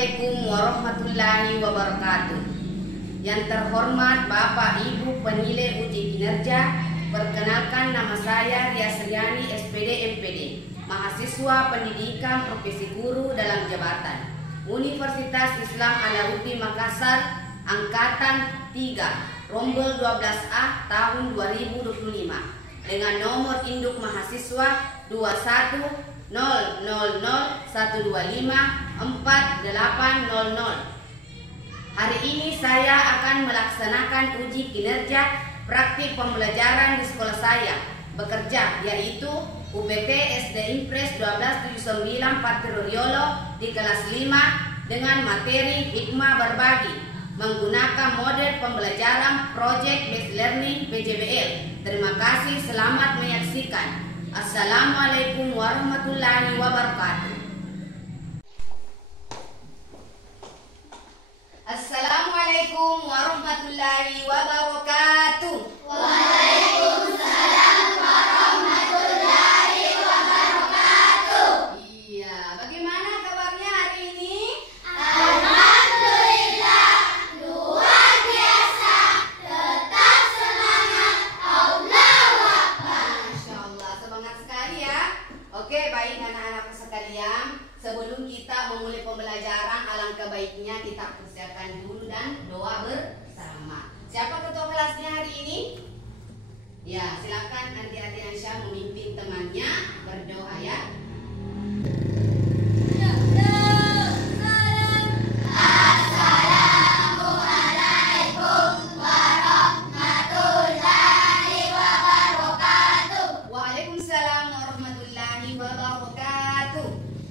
Assalamualaikum warahmatullahi wabarakatuh. Yang terhormat Bapak Ibu Penilai Uji Kinerja, perkenalkan nama saya Rias Riani SPD MPD, mahasiswa pendidikan profesi guru dalam jabatan Universitas Islam Alauddin Makassar, angkatan 3, rombel 12A tahun 2025, dengan nomor induk mahasiswa 21.000.125.4800. Hari ini saya akan melaksanakan uji kinerja praktik pembelajaran di sekolah saya bekerja, yaitu UPT SD Impres 1279 Patiruriolo di kelas 5 dengan materi hikmah berbagi menggunakan model pembelajaran Project Based Learning PJBL. Terima kasih, selamat menyaksikan. Assalamualaikum warahmatullahi wabarakatuh. Assalamualaikum warahmatullahi wabarakatuh. Waalaikumsalam warahmatullahi wabarakatuh. Iya, bagaimana kabarnya hari ini? Alhamdulillah, luar biasa. Tetap semangat. Allahu Akbar. Masya Allah, semangat sekali ya. Oke, baik anak-anakku sekalian, sebelum kita memulai pembelajaran, alangkah baiknya kita persiapkan dulu dan doa bersama. Siapa ketua kelasnya hari ini? Ya, silakan adik-adik Aisyah memimpin temannya berdoa ya. Assalamualaikum warahmatullahi wabarakatuh. Waalaikumsalam warahmatullahi wabarakatuh.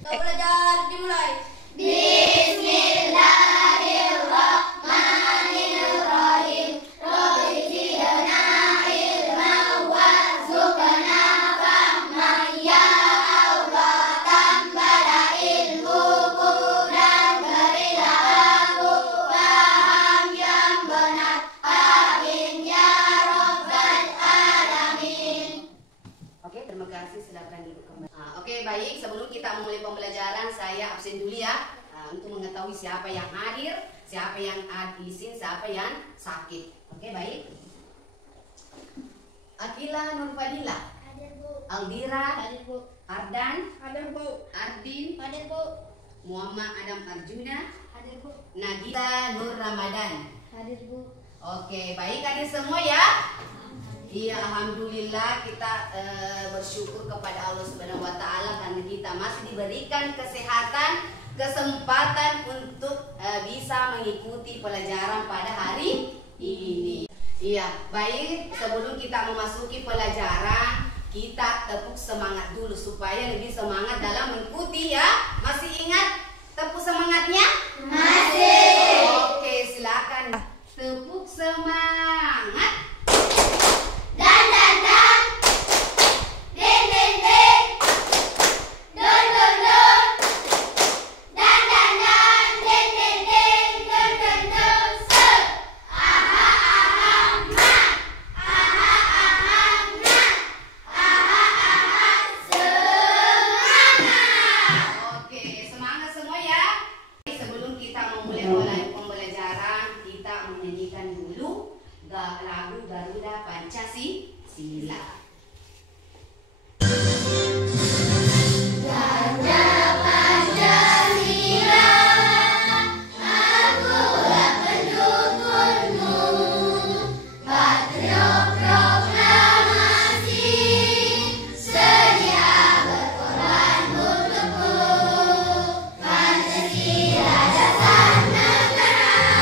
Belajar dimulai. Bismillahirrahmanirrahim. Rabbi zidna ilman warzuqna fahman ya Allah. Tambahlah ilmuku dan berilah aku paham yang benar. Amin ya rabbal alamin. Oke, terima kasih. Silakan duduk kembali. Oke, baik. Sebelum kita memulai pembelajaran, saya absen dulu ya, untuk mengetahui siapa yang hadir, siapa yang izin, siapa yang sakit. Oke, baik. Akila Nurfadila, Hadir Bu. Aldira, Hadir Bu. Ardan, Hadir Bu. Ardin, Hadir Bu. Muhammad Adam Arjuna, Hadir Bu. Nagita Nur Ramadan. Hadir Bu. Oke, baik hadir semua ya. Iya, alhamdulillah kita bersyukur kepada Allah Subhanahu wa taala karena kita masih diberikan kesehatan, kesempatan untuk bisa mengikuti pelajaran pada hari ini. Iya, baik, sebelum kita memasuki pelajaran, kita tepuk semangat dulu supaya lebih semangat dalam mengikuti ya. Masih ingat tepuk semangatnya? Masih. Oke, silakan tepuk semangat. Dan. Din. Dun. Dan. Din. Dun. Set. Aha. Ma. Semangat. Oke, semangat semua ya. Sebelum kita memulai pembelajaran, kita menyanyikan dulu lagu Garuda Pancasila. Garuda Pancasila, akulah pendukungmu, patriot proklamasi, sedia berkorban untukmu. Pancasila dasar negara,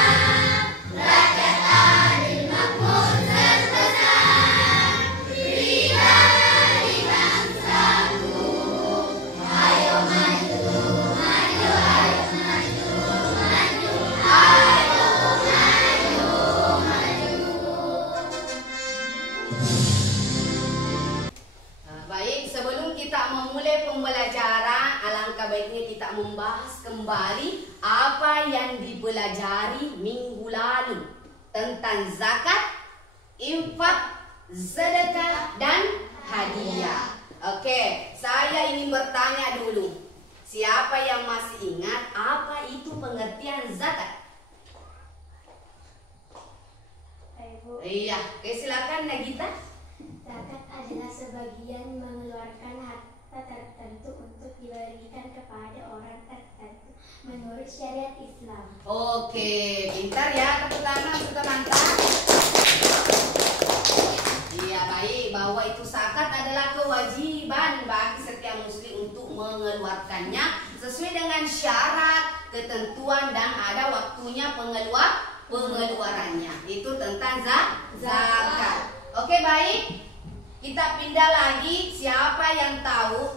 rakyat adil makmur sentosa, pribadi bangsaku. Ayo maju, maju, ayo maju, maju, ayo maju, maju. Baik, sebelum kita memulai pembelajaran, alangkah baiknya kita membahas kembali apa yang dipelajari minggu lalu tentang zakat, infak, sedekah, dan hadiah. Oke, saya ingin bertanya dulu. Siapa yang masih ingat apa itu pengertian zakat? Ibu, Iya, oke silakan Nagita. zakat adalah sebagian mengeluarkan harta tertentu untuk diberikan kepada orang tertentu menurut syariat Islam. Oke, pintar ya, tepuk tangan untuk teman-teman. Iya baik, bahwa itu zakat adalah kewajiban bagi setiap muslim untuk mengeluarkannya sesuai dengan syarat, ketentuan dan ada waktunya pengeluarannya. Itu tentang zakat. Oke baik, kita pindah lagi. Siapa yang tahu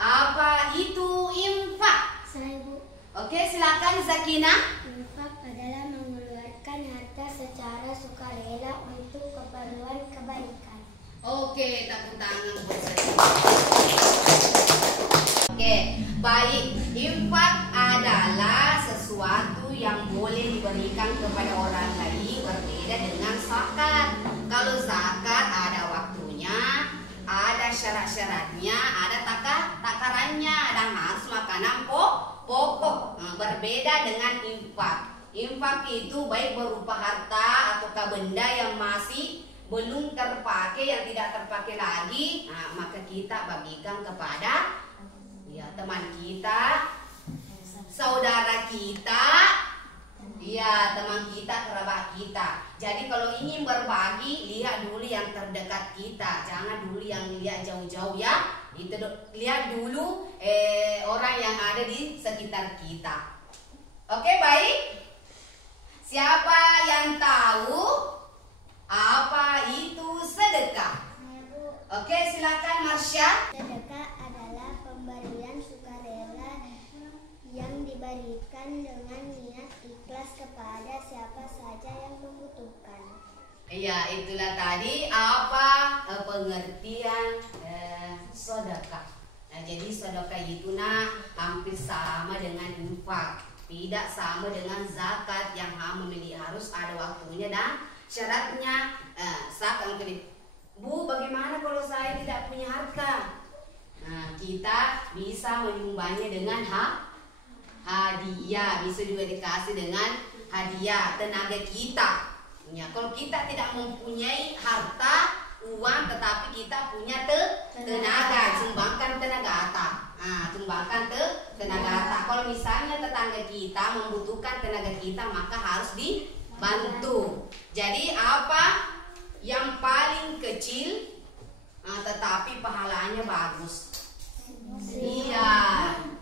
apa itu infak? Saya, Bu. Oke, silakan Zakina. Infak adalah mengeluarkan harta secara sukarela untuk keperluan kebaikan. Oke, tepuk tangan buat Zakina. Oke, baik. Infak adalah sesuatu yang boleh diberikan kepada orang lain, berbeda dengan zakat. Kalau zakat ada waktunya, ada syarat-syaratnya, ada takarannya dan harus makanan pokok. Berbeda dengan infak. Infak itu baik berupa harta ataukah benda yang masih belum terpakai, yang tidak terpakai lagi, maka kita bagikan kepada ya teman kita, saudara kita, ya teman kita, kerabat kita. Jadi kalau ingin berbagi, lihat dulu yang terdekat kita, jangan dulu yang lihat jauh-jauh ya. Itu lihat dulu orang yang ada di sekitar kita. Oke baik. Siapa yang tahu apa itu sedekah? Saya, Bu. Oke, silakan Marsha. Sedekah adalah pemberian sukarela yang diberikan dengan niat ikhlas kepada siapa saja yang membutuhkan. Iya, itulah tadi apa pengertian sedekah. Nah, jadi sedekah itu hampir sama dengan infak, tidak sama dengan zakat yang harus ada waktunya dan syaratnya. Zakat Bu, bagaimana kalau saya tidak punya harta? Nah, kita bisa menyumbangnya dengan hadiah, bisa juga dikasih dengan hadiah tenaga kita. Ya, kalau kita tidak mempunyai harta, uang, tetapi kita punya tenaga, sumbangkan tenaga harta. Sumbangkan tenaga harta. Kalau misalnya tetangga kita membutuhkan tenaga kita, maka harus dibantu. Jadi apa yang paling kecil, tetapi pahalanya bagus? Iya.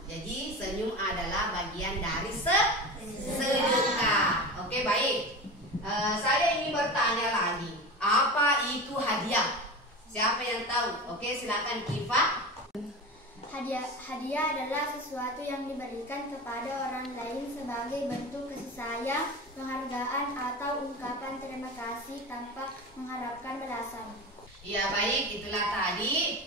Jadi senyum adalah bagian dari sedekah. Oke baik. Saya ingin bertanya lagi, apa itu hadiah? Siapa yang tahu? Oke, silakan Kifa. Hadiah adalah sesuatu yang diberikan kepada orang lain sebagai bentuk kasih sayang, penghargaan, atau ungkapan terima kasih tanpa mengharapkan balasan. Ya baik, itulah tadi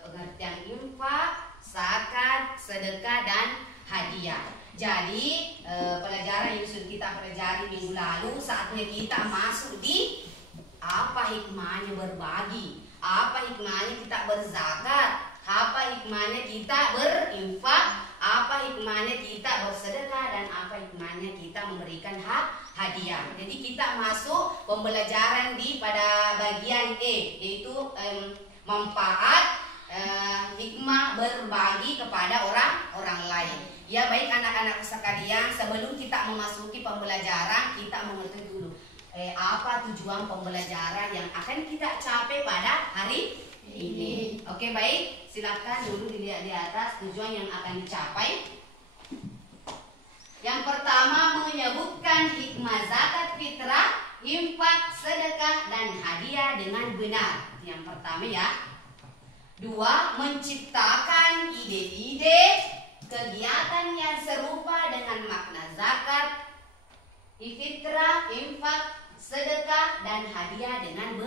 pengertian infak, zakat, sedekah, dan hadiah. Jadi pelajaran yang sudah kita pelajari minggu lalu, saatnya kita masuk di apa hikmahnya berbagi, apa hikmahnya kita berzakat, apa hikmahnya kita berinfak, apa hikmahnya kita bersedekah, dan apa hikmahnya kita memberikan hadiah. Jadi kita masuk pembelajaran di pada bagian E, yaitu manfaat hikmah berbagi kepada orang lain. Ya baik anak-anak sekalian, sebelum kita memasuki pembelajaran, kita mengerti dulu apa tujuan pembelajaran yang akan kita capai pada hari ini. Oke baik, silakan dulu dilihat di atas tujuan yang akan dicapai. Yang pertama menyebutkan hikmah zakat fitrah, infak, sedekah, dan hadiah dengan benar. Yang pertama ya. Dua, menciptakan ide-ide kegiatan yang serupa dengan makna zakat, fitrah, infak, sedekah, dan hadiah dengan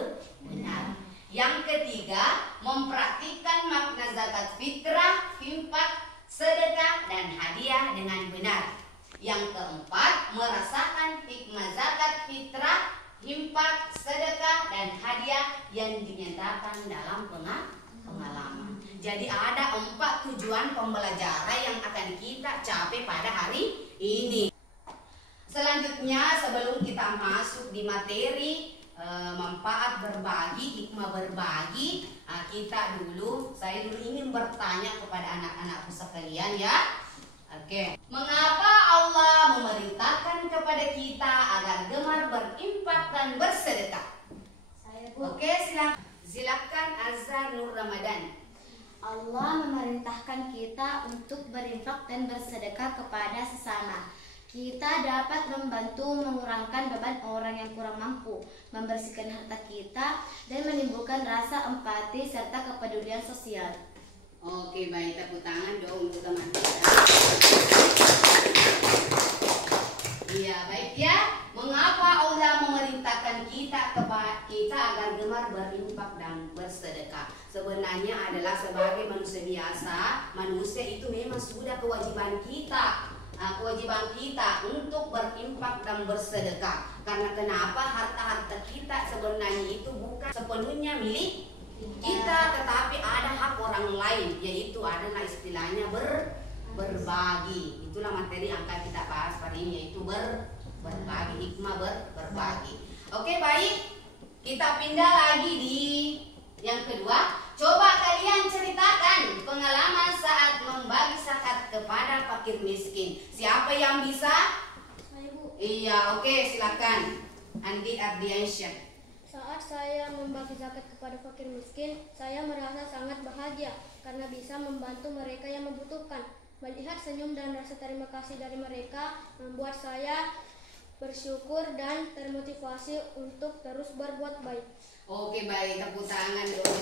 benar. Yang ketiga, mempraktikkan makna zakat fitrah, infak, sedekah, dan hadiah dengan benar. Yang keempat, merasakan hikmah zakat fitrah, infak, sedekah, dan hadiah yang dinyatakan dalam pengalaman. Jadi ada 4 tujuan pembelajaran yang akan kita capai pada hari ini. Selanjutnya sebelum kita masuk di materi manfaat berbagi, hikmah berbagi, saya dulu ingin bertanya kepada anak-anakku sekalian ya. Oke. Mengapa Allah memerintahkan kepada kita agar gemar berinfak dan bersedekah? Oke, silakan Azhar Nur Ramadan. Allah memerintahkan kita untuk berinfak dan bersedekah kepada sesama. Kita dapat membantu mengurangkan beban orang yang kurang mampu, membersihkan harta kita, dan menimbulkan rasa empati serta kepedulian sosial. Oke, baik, tepuk tangan dong untuk teman kita. Iya, baik ya. Mengapa Allah memerintahkan kita agar gemar berinfak dan bersedekah? Sebenarnya adalah sebagai manusia biasa, manusia itu memang sudah kewajiban kita untuk berinfak dan bersedekah. Karena kenapa? Harta-harta kita sebenarnya itu bukan sepenuhnya milik kita, tetapi ada hak orang lain, yaitu adalah istilahnya berbagi. Itulah materi yang akan kita bahas hari ini, yaitu berbagi, hikmah berbagi. Oke, baik. Kita pindah lagi di yang kedua. Coba kalian ceritakan pengalaman saat membagi zakat kepada fakir miskin. Siapa yang bisa? Saya, Bu. Iya, oke, silakan. Andi Ardiansyah. Saat saya membagi zakat kepada fakir miskin, saya merasa sangat bahagia karena bisa membantu mereka yang membutuhkan. Melihat senyum dan rasa terima kasih dari mereka membuat saya bersyukur dan termotivasi untuk terus berbuat baik. Oke, baik, tepuk tangan dong.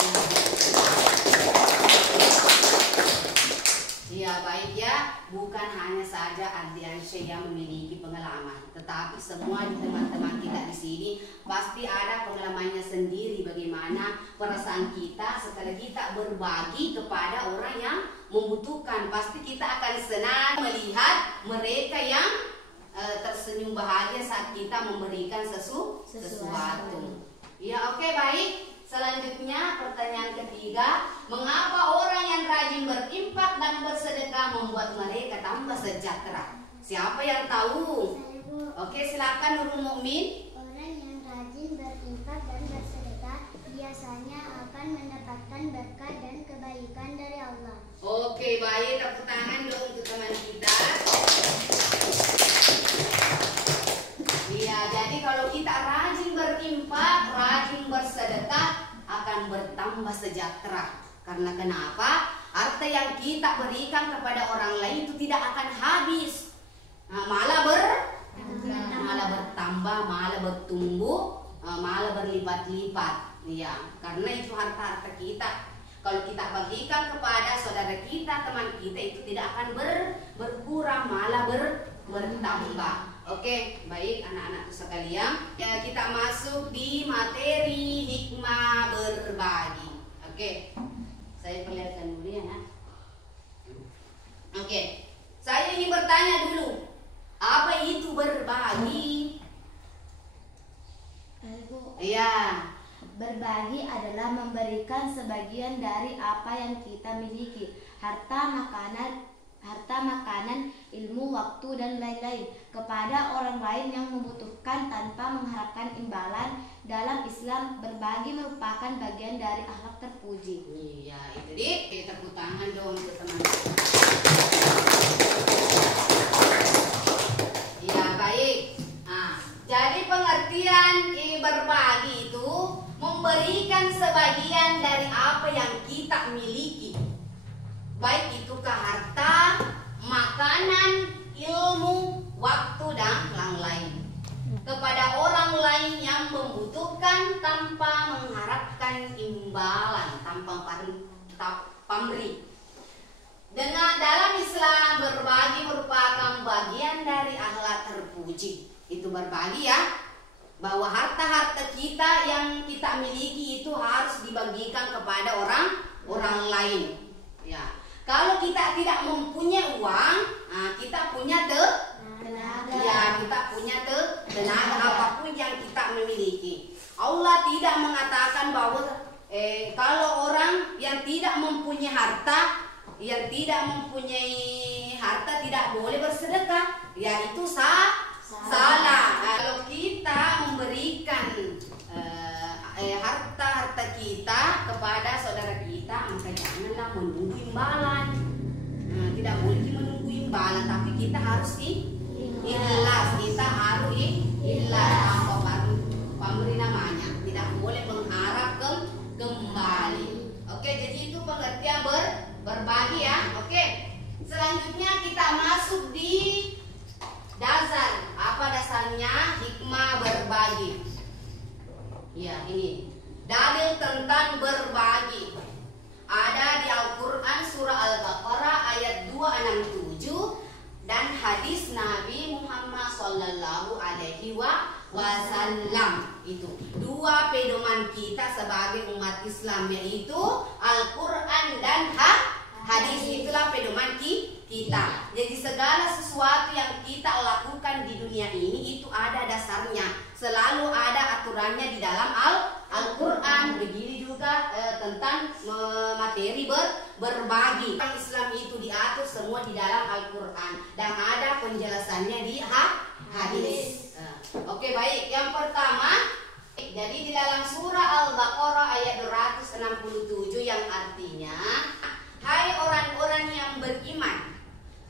Ya, baik ya. Bukan hanya saja Ardiansyah yang memiliki pengalaman, tetapi semua teman-teman kita di sini pasti ada pengalamannya sendiri bagaimana perasaan kita setelah kita berbagi kepada orang yang membutuhkan. Pasti kita akan senang melihat mereka yang tersenyum bahagia saat kita memberikan sesuatu. Ya, oke, baik. Selanjutnya pertanyaan ketiga, mengapa orang yang rajin berinfak dan bersedekah membuat mereka tambah sejahtera? Siapa yang tahu? Saya, Bu. Oke, silakan Nurul Mukmin. Orang yang rajin berinfak dan bersedekah biasanya akan mendapatkan berkah dan kebaikan dari Allah. Oke, baik, tepuk tangan dong untuk teman kita. Iya, jadi kalau kita rajin berinfak, rajin bersedekah, akan bertambah sejahtera. Karena kenapa? Harta yang kita berikan kepada orang lain itu tidak akan habis. Malah bertambah, malah bertumbuh, malah berlipat-lipat. Ya, karena itu harta-harta kita. Kalau kita bagikan kepada saudara kita, teman kita, itu tidak akan berkurang, malah bertambah. Oke, baik anak-anak sekalian. Ya, kita masuk di materi hikmah berbagi. Oke, saya perlihatkan dulu ya, nak. Oke, saya ingin bertanya dulu, apa itu berbagi? Iya. Berbagi adalah memberikan sebagian dari apa yang kita miliki, harta, makanan, ilmu, waktu, dan lain-lain kepada orang lain yang membutuhkan tanpa mengharapkan imbalan. Dalam Islam, berbagi merupakan bagian dari akhlak terpuji. Iya, itu dia. Tepuk tangan dong untuk teman-teman. Iya, baik. Jadi pengertian berbagi itu memberikan sebagian dari apa yang kita miliki, baik itu ke harta, makanan, ilmu, waktu, dan lain-lain, kepada orang lain yang membutuhkan tanpa mengharapkan imbalan, tanpa pamrih. Dalam Islam, berbagi merupakan bagian dari akhlak terpuji. Itu berbagi ya, bahwa harta-harta kita yang kita miliki itu harus dibagikan kepada orang lain. Ya, kalau kita tidak mempunyai uang, kita punya tenaga. Ya, kita punya tenaga apapun yang kita memiliki. Allah tidak mengatakan bahwa kalau orang yang tidak mempunyai harta, tidak boleh bersedekah. Ya, itu Salah. Kalau kita memberikan harta kita kepada saudara kita, maka janganlah menunggu imbalan. Tidak boleh menunggu imbalan, tapi kita harus ikhlas. Kita harus ikhlas. Pemberi namanya tidak boleh mengharap kembali. Oke, jadi itu pengertian berbagi ya. Oke, selanjutnya kita masuk di dasar. Apa dasarnya? Hikmah berbagi. Ya, ini dalil tentang berbagi. Ada di Al-Quran surah Al-Baqarah ayat 267 dan hadis Nabi Muhammad Sallallahu Alaihi Wasallam. Itu dua pedoman kita sebagai umat Islam, yaitu Al-Quran dan hadis. Itulah pedoman kita. Jadi segala sesuatu yang kita lakukan di dunia ini itu ada dasarnya. Selalu ada aturannya di dalam Al-Quran. Begini juga tentang materi berbagi. Islam itu diatur semua di dalam Al-Quran dan ada penjelasannya di hadis. Oke, baik. Yang pertama, jadi di dalam surah Al-Baqarah ayat 267 yang artinya, hai orang-orang yang beriman,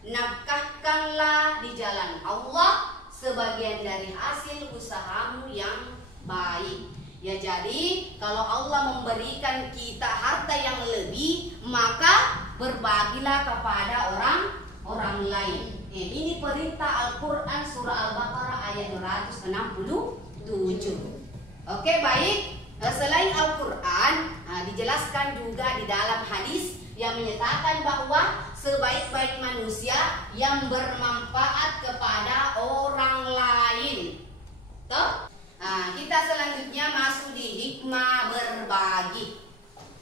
nafkahkanlah di jalan Allah sebagian dari hasil usahamu yang baik. Ya, jadi kalau Allah memberikan kita harta yang lebih, maka berbagilah kepada orang lain. Ini perintah Al-Quran surah Al-Baqarah ayat 267. Oke, baik. Selain Al-Quran, dijelaskan juga di dalam hadis yang menyatakan bahwa sebaik-baik manusia yang bermanfaat kepada orang lain. Tuh? Kita selanjutnya masuk di hikmah berbagi.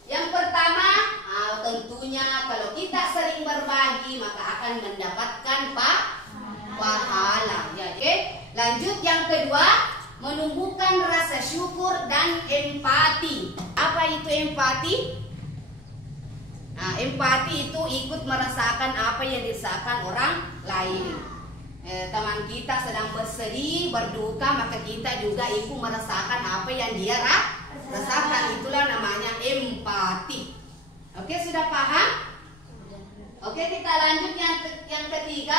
Yang pertama, tentunya kalau kita sering berbagi maka akan mendapatkan pahala. Oke, lanjut yang kedua, menumbuhkan rasa syukur dan empati. Apa itu empati? Empati itu ikut merasakan apa yang dirasakan orang lain. Teman kita sedang bersedih, berduka, maka kita juga ikut merasakan apa yang dia rasakan. Itulah namanya empati. Oke, sudah paham? Oke, kita lanjut yang ketiga,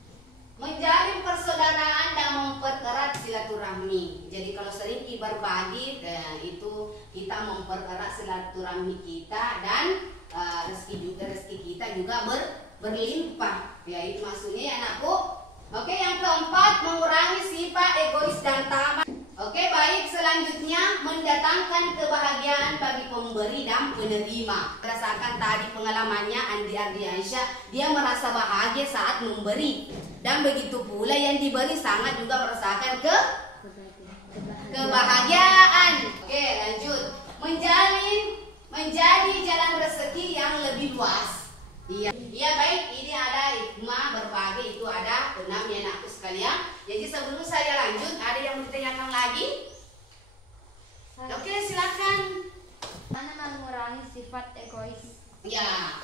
menjalin persaudaraan dan mempererat silaturahmi. Jadi kalau sering berbagi, itu kita mempererat silaturahmi kita dan rezeki kita juga berlimpah. Ya, itu maksudnya ya, anakku. Oke, yang keempat, mengurangi sifat egois dan tamak. Oke, baik. Selanjutnya, mendatangkan kebahagiaan bagi pemberi dan penerima. Berdasarkan tadi pengalamannya Andi Ardiansyah, dia merasa bahagia saat memberi. Dan begitu pula yang diberi sangat juga merasakan kebahagiaan. Oke, lanjut. Menjadi jalan rezeki yang lebih luas. Iya, baik. Ini ada hikmah berbagi, itu ada 6 ya anakku sekalian. Jadi sebelum saya lanjut, ada yang mau ditanyakan lagi? Oke, silakan. Mana mengurangi sifat egois? Ya.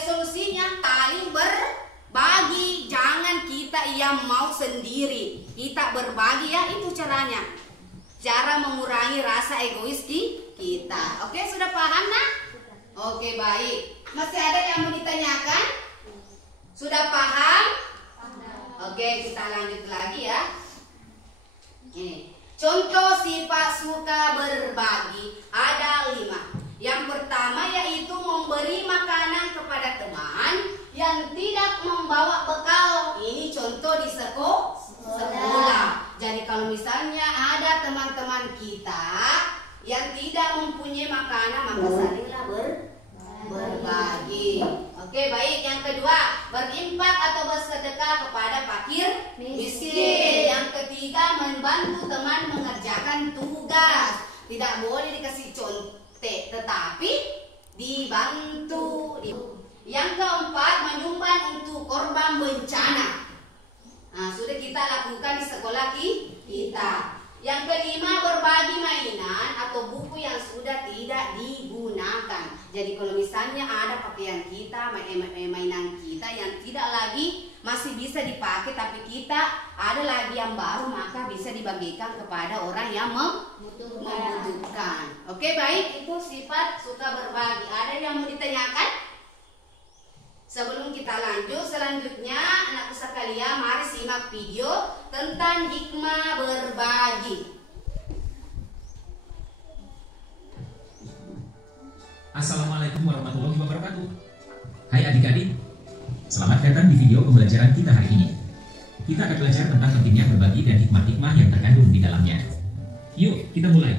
Solusinya saling berbagi. Jangan kita yang mau sendiri. Kita berbagi ya, itu caranya. Cara mengurangi rasa egois kita. Oke, sudah paham nak? Oke, baik. Masih ada yang mau ditanyakan? Sudah paham? Oke, kita lanjut lagi ya. Ini contoh sifat suka berbagi ada 5. Yang pertama yaitu memberi makanan kepada teman yang tidak membawa bekal. Ini contoh di sekolah. Jadi kalau misalnya ada teman-teman kita yang tidak mempunyai makanan, maka salinglah berbagi. Oke, baik. Yang kedua, berinfak atau bersedekah kepada fakir miskin. Yang ketiga, membantu teman mengerjakan tugas. Tidak boleh dikasih contek, tetapi dibantu. Yang keempat, menyumbang untuk korban bencana. Sudah kita lakukan di sekolah kita. Yang kelima, berbagi mainan atau buku yang sudah tidak digunakan. Jadi kalau misalnya ada pakaian kita, mainan kita yang tidak lagi masih bisa dipakai, tapi kita ada lagi yang baru, maka bisa dibagikan kepada orang yang membutuhkan. Oke, baik, itu sifat suka berbagi. Ada yang mau ditanyakan? Sebelum kita lanjut, selanjutnya anakku sekalian, mari simak video tentang hikmah berbagi. Assalamualaikum warahmatullahi wabarakatuh. Hai adik-adik, selamat datang di video pembelajaran kita hari ini. Kita akan belajar tentang pentingnya berbagi dan hikmah-hikmah yang terkandung di dalamnya. Yuk, kita mulai.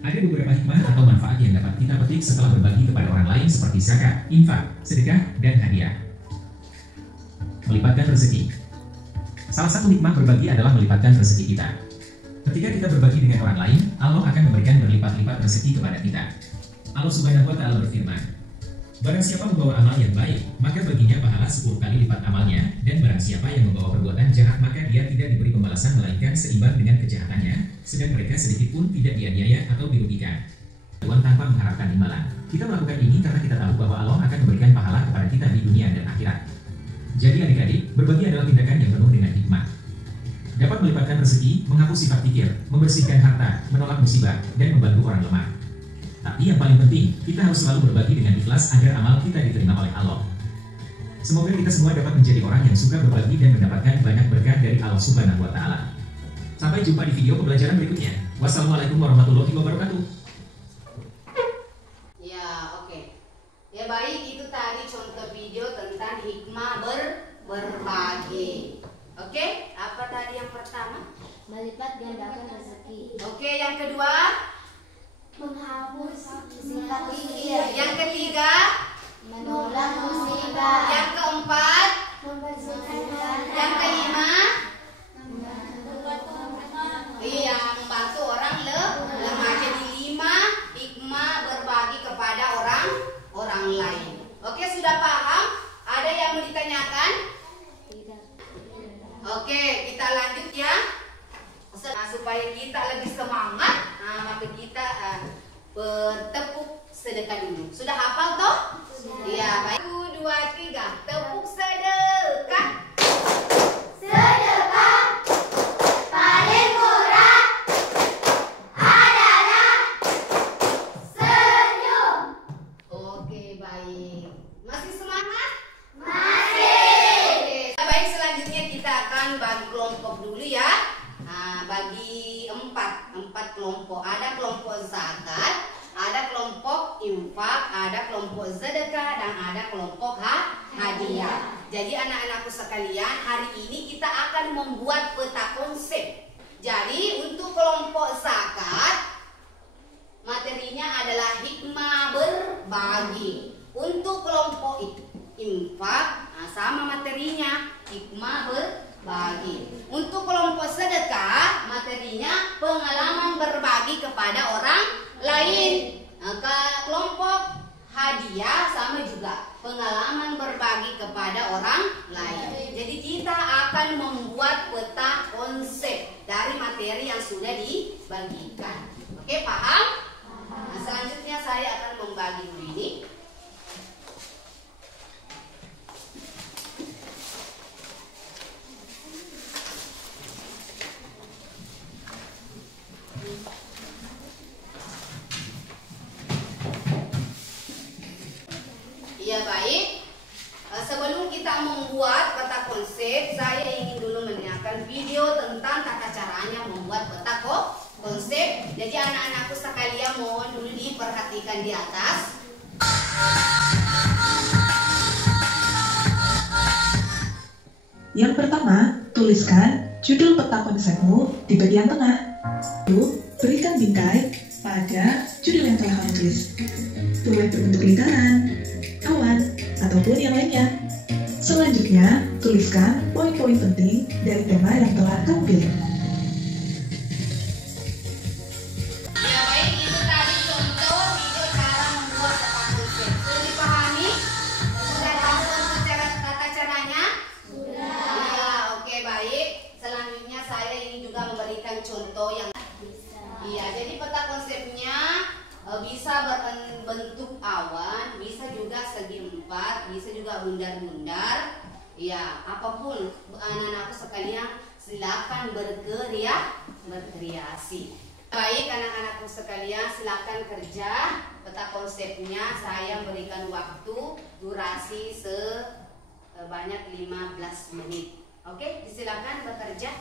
Ada beberapa hikmah atau manfaat yang dapat kita petik setelah berbagi kepada orang lain seperti zakat, infak, sedekah, dan hadiah. Melipatkan rezeki. Salah satu hikmah berbagi adalah melipatkan rezeki kita. Ketika kita berbagi dengan orang lain, Allah akan memberikan berlipat-lipat rezeki kepada kita. Allah Subhanahu wa Ta'ala berfirman, barang siapa membawa amal yang baik, maka baginya pahala 10 kali lipat amalnya, dan barang siapa yang membawa perbuatan jahat, maka dia tidak diberi pembalasan melainkan seimbang dengan kejahatannya, sedang mereka sedikit pun tidak dianiaya atau dirugikan. Tuhan tanpa mengharapkan imbalan. Kita melakukan ini karena kita tahu bahwa Allah akan memberikan pahala kepada kita di dunia dan akhirat. Jadi adik-adik, berbagi adalah tindakan yang penuh dengan hikmah. Dapat melipatkan rezeki, menghapus sifat pikir, membersihkan harta, menolak musibah, dan membantu orang lemah. Tapi yang paling penting, kita harus selalu berbagi dengan ikhlas agar amal kita diterima oleh Allah. Semoga kita semua dapat menjadi orang yang suka berbagi dan mendapatkan banyak berkah dari Allah Subhanahu wa Ta'ala. Sampai jumpa di video pembelajaran berikutnya. Wassalamualaikum warahmatullahi wabarakatuh. Ya, oke. Ya baik, itu tadi contoh video tentang hikmah berbagi. Oke, apa tadi yang pertama? Melipat gandakan rezeki. Oke, yang kedua? Menghapus sifat pikir. Yang ketiga? Menolak musibah. Yang keempat? Membersihkan harta. Yang kelima? Membantu Iya, membantu orang lemah. Jadi 5 hikmah berbagi kepada orang lain. Oke, sudah paham? Ada yang mau ditanyakan? Tidak. Oke, kita lanjut ya. Supaya kita lebih semangat, maka kita bertepuk sedekah dulu. Sudah hafal toh? Iya, baik. 1, 2, 3, tepuk sedekah. Sedekah paling murah adalah senyum. Oke, baik. Masih semangat? Masih. Oke, baik, selanjutnya kita akan bagi kelompok dulu ya. Bagi 4 kelompok. Ada kelompok zakat, ada kelompok infak, ada kelompok sedekah, dan ada kelompok hadiah. Jadi anak-anakku sekalian, hari ini kita akan membuat peta konsep. Jadi untuk kelompok zakat, materinya adalah hikmah berbagi. Untuk kelompok infak, sama materinya, hikmah berbagi. Untuk kelompok sedekah, materinya pengalaman berbagi kepada orang lain. Ke kelompok hadiah sama juga, pengalaman berbagi kepada orang lain. Jadi kita akan membuat peta konsep dari materi yang sudah dibagikan. Oke, paham? Nah, selanjutnya saya akan membagi ini. Ya baik, sebelum kita membuat peta konsep, saya ingin dulu mendengarkan video tentang tata caranya membuat peta konsep. Jadi anak-anakku sekalian mohon dulu diperhatikan di atas. Yang pertama, tuliskan judul peta konsepmu di bagian tengah. Lalu, berikan bingkai pada judul yang telah kamu tulis. Boleh berbentuk lingkaran, awan, ataupun yang lainnya. Selanjutnya, tuliskan poin-poin penting dari tema yang telah kamu pilih. Ya baik, itu tadi contoh video cara membuat peta konsep. Sudah dipahami? Sudah tahu tata caranya? Sudah. Ya, oke baik. Selanjutnya saya ingin juga memberikan contoh yang bisa. Iya, jadi peta konsepnya bisa bentuk awan, bisa juga segi empat, bisa juga bundar-bundar. Ya, apapun anak-anakku sekalian, silakan berkreasi. Baik anak-anakku sekalian, silakan kerja. Peta konsepnya saya berikan waktu durasi sebanyak 15 menit. Oke, silakan bekerja.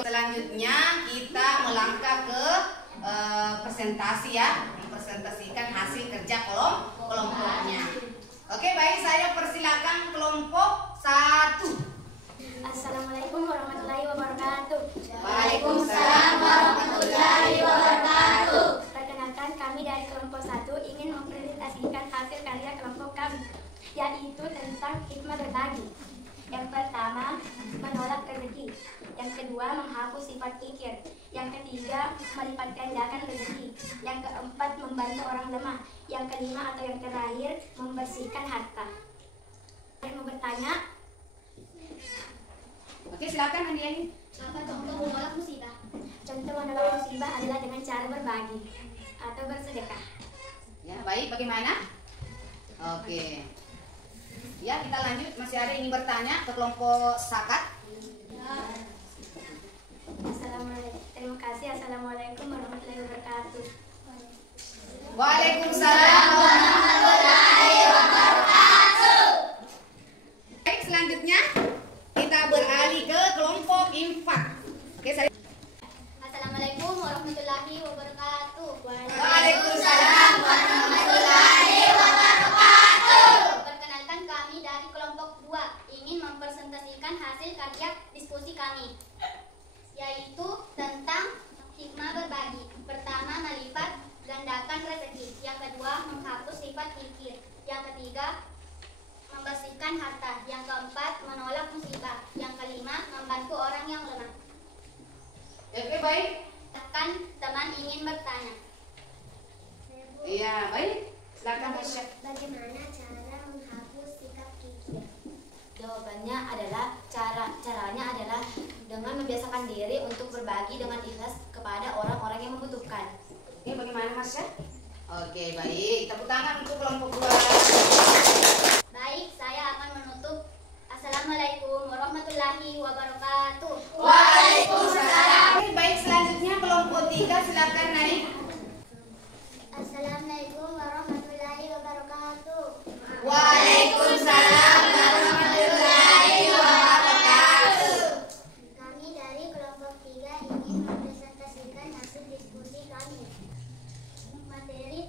Selanjutnya kita melangkah ke presentasi ya, mempresentasikan hasil kerja kelompoknya. Oke, baik, saya persilakan kelompok 1. Assalamualaikum warahmatullahi wabarakatuh. Waalaikumsalam warahmatullahi wabarakatuh. Perkenalkan, kami dari kelompok 1 ingin mempresentasikan hasil karya kelompok kami, yaitu tentang hikmah berbagi. Yang pertama, menolak rezeki. Yang kedua, menghapus sifat kikir. Yang ketiga, melipat gandakan rezeki. Yang keempat, membantu orang lemah. Yang kelima atau yang terakhir, membersihkan harta. Saya mau bertanya. Oke, silakan Andiani. Apa contoh menolak musibah? Contoh menolak musibah adalah dengan cara berbagi atau bersedekah. Ya, baik, bagaimana? Oke. Ya, kita lanjut. Masih ada yang ingin bertanya ke kelompok Sakat? Assalamualaikum. Terima kasih. Assalamualaikum warahmatullahi wabarakatuh. Waalaikumsalam warahmatullahi wabarakatuh. Baik, selanjutnya kita beralih ke kelompok infak. Oke, saya. Assalamualaikum warahmatullahi wabarakatuh. Waalaikumsalam warahmatullahi wabarakatuh. Perkenalkan, kami dari kelompok 2 ingin mempresentasikan hasil karya diskusi kami, yaitu tentang hikmah berbagi. Pertama, melipat gandakan rezeki. Yang kedua, menghapus sifat kikir. Yang ketiga, membersihkan harta. Yang keempat, menolak musibah. Yang kelima, membantu orang yang lemah. Oke, baik. Bahkan teman ingin bertanya. Iya, baik. Silakan Tasya. Bagaimana cara menghapus sikap kikir? Jawabannya adalah caranya adalah dengan membiasakan diri untuk berbagi dengan ikhlas kepada orang-orang yang membutuhkan. Oke, bagaimana Mas ya? Oke, baik. Tepuk tangan untuk kelompok 2. Baik, saya akan menutup. Assalamualaikum warahmatullahi wabarakatuh. Waalaikumsalam. Oke, baik, selanjutnya kelompok 3, silakan naik. Assalamualaikum warahmatullahi wabarakatuh. Waalaikumsalam warahmatullahi wabarakatuh. Kami dari kelompok 3 ingin mempresentasikan hasil diskusi kami. Materi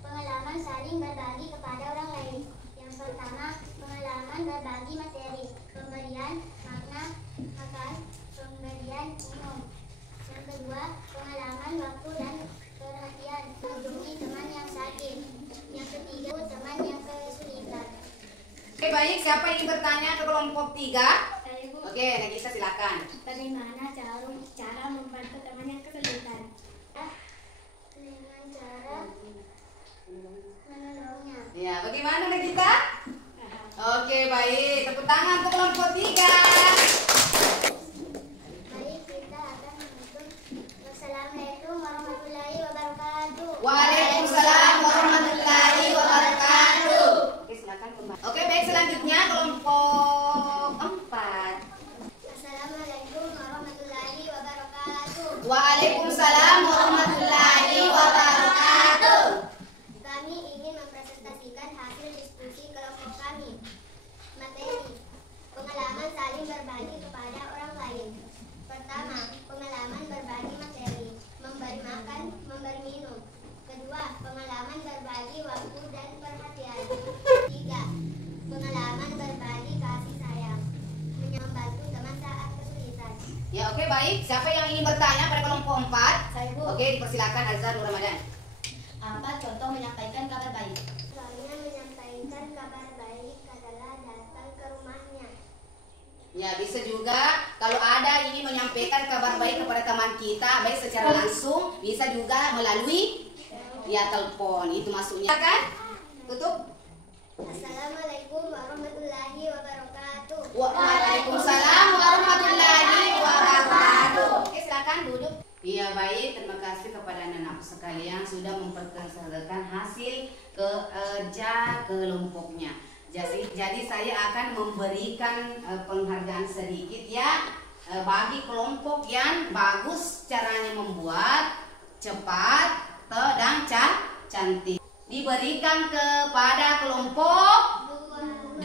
pengalaman saling berbagi kepada orang lain. Yang pertama, pengalaman berbagi materi, pemberian makna akan pemberian umum. Yang kedua, pengalaman waktu dan perhatian, mengunjungi teman yang sakit. Yang ketiga, teman yang kesulitan. Oke, baik. Siapa yang ingin bertanya ke kelompok 3? Saya, Bu. Oke, Nagita silakan. Bagaimana cara membantu teman yang kesulitan? Dengan cara menolongnya. Ya, bagaimana Nagita? Oke, baik. Tepuk tangan untuk kelompok 3. Baik, kita akan menutup. Wassalamualaikum warahmatullahi wabarakatuh. Waalaikumsalam warahmatullahi wabarakatuh. Oke, silakan kembali. Oke, baik, selanjutnya kelompok 4. Assalamualaikum warahmatullahi wabarakatuh. Waalaikumsalam warahmatullahi wabarakatuh. Kami ingin mempresentasikan hasil diskusi kelompok kami. Materi pengalaman saling baik. Siapa yang ingin bertanya pada kelompok 4? Saya, Bu. Oke, dipersilakan Azhar Nur Ramadan. Apa contoh menyampaikan kabar baik? Soalnya menyampaikan kabar baik adalah datang ke rumahnya. Ya, bisa juga kalau ada ini menyampaikan kabar baik kepada teman kita, baik secara langsung, bisa juga melalui ya telepon. Itu maksudnya kan? Tutup. Assalamualaikum warahmatullahi wabarakatuh. Waalaikumsalam warahmatullahi wabarakatuh. Oke, silakan duduk. Iya, baik. Terima kasih kepada anak-anakku sekalian sudah memperkenalkan hasil kerja kelompoknya. Jadi saya akan memberikan penghargaan sedikit ya bagi kelompok yang bagus caranya membuat, cepat, dan cantik. Diberikan kepada kelompok 2.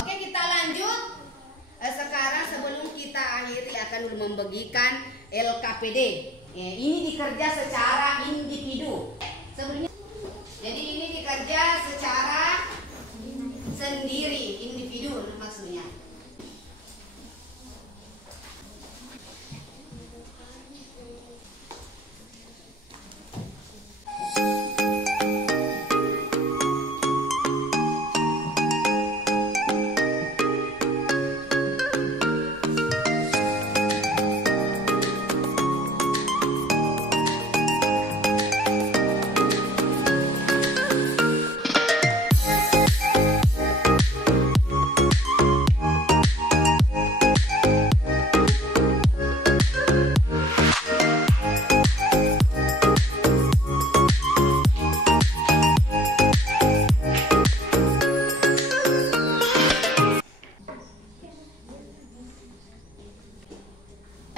Oke, kita lanjut. Sekarang sebelum kita akhiri akan membagikan LKPD. Ini dikerja secara individu. Sebelumnya, jadi ini dikerja secara sendiri, individu maksudnya.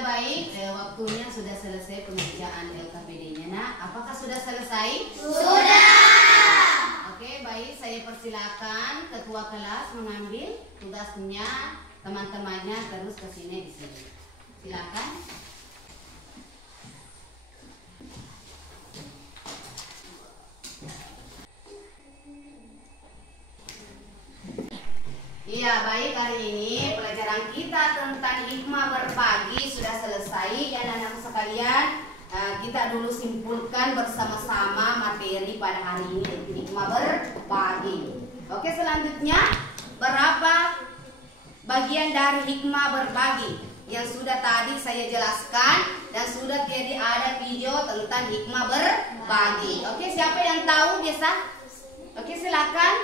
Baik, waktunya sudah selesai pengerjaan LKPD-nya. Nah, apakah sudah selesai? Sudah. Oke, baik. Saya persilakan ketua kelas mengambil tugasnya, teman-temannya terus ke sini di sini. Silakan. Iya, baik, hari ini pelajaran kita tentang hikmah berbagi sudah selesai ya anak-anak sekalian. Kita dulu simpulkan bersama-sama materi pada hari ini, hikmah berbagi. Oke, selanjutnya berapa bagian dari hikmah berbagi yang sudah tadi saya jelaskan dan sudah jadi ada video tentang hikmah berbagi. Oke, siapa yang tahu biasa? Oke, silakan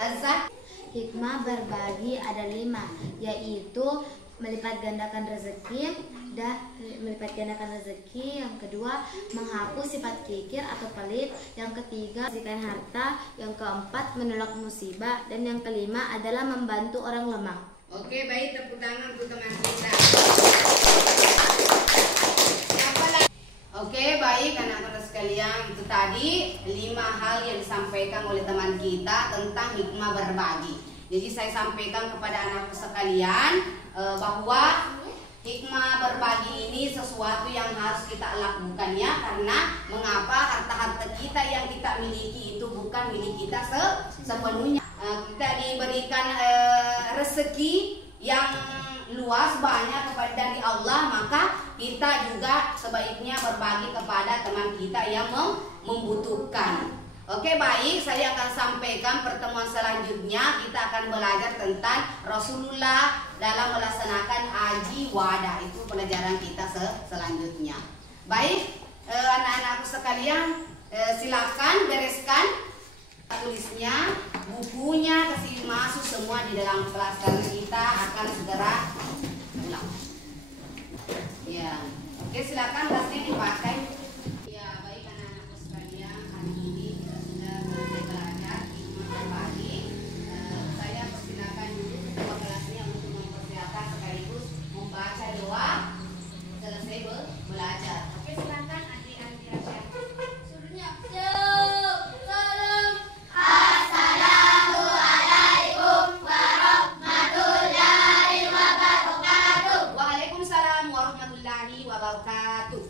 Azza. Hikmah berbagi ada 5, yaitu melipat gandakan rezeki, yang kedua menghapus sifat kikir atau pelit, yang ketiga membersihkan harta, yang keempat menolak musibah, dan yang kelima adalah membantu orang lemah. Oke, baik, tepuk tangan untuk teman kita. Oke, baik anak-anak sekalian, itu tadi 5 hal yang disampaikan oleh teman kita tentang hikmah berbagi. Jadi saya sampaikan kepada anakku sekalian bahwa hikmah berbagi ini sesuatu yang harus kita lakukan ya, karena mengapa harta-harta kita yang kita miliki itu bukan milik kita sepenuhnya. Kita diberikan rezeki yang luas banyak dari Allah, maka kita juga sebaiknya berbagi kepada teman kita yang membutuhkan. Oke, baik, saya akan sampaikan pertemuan selanjutnya kita akan belajar tentang Rasulullah dalam melaksanakan haji wada. Itu pelajaran kita selanjutnya. Baik, anak-anakku sekalian, silakan bereskan tulisnya, bukunya kasih masuk semua di dalam kelas karena kita akan segera pulang. Ya, oke, silakan kelasnya dipakai. Ya, baik anak-anakku sekalian, hari ini kita sudah selesai belajar hikmah berbagi. Saya persilakan dulu ketua kelasnya untuk mempersiapkan sekaligus membaca doa selesai belajar. Oke, silakan adik-adik Rasya. Suruhnya. Assalamualaikum warahmatullahi wabarakatuh. Waalaikumsalam warahmatullahi wabarakatuh.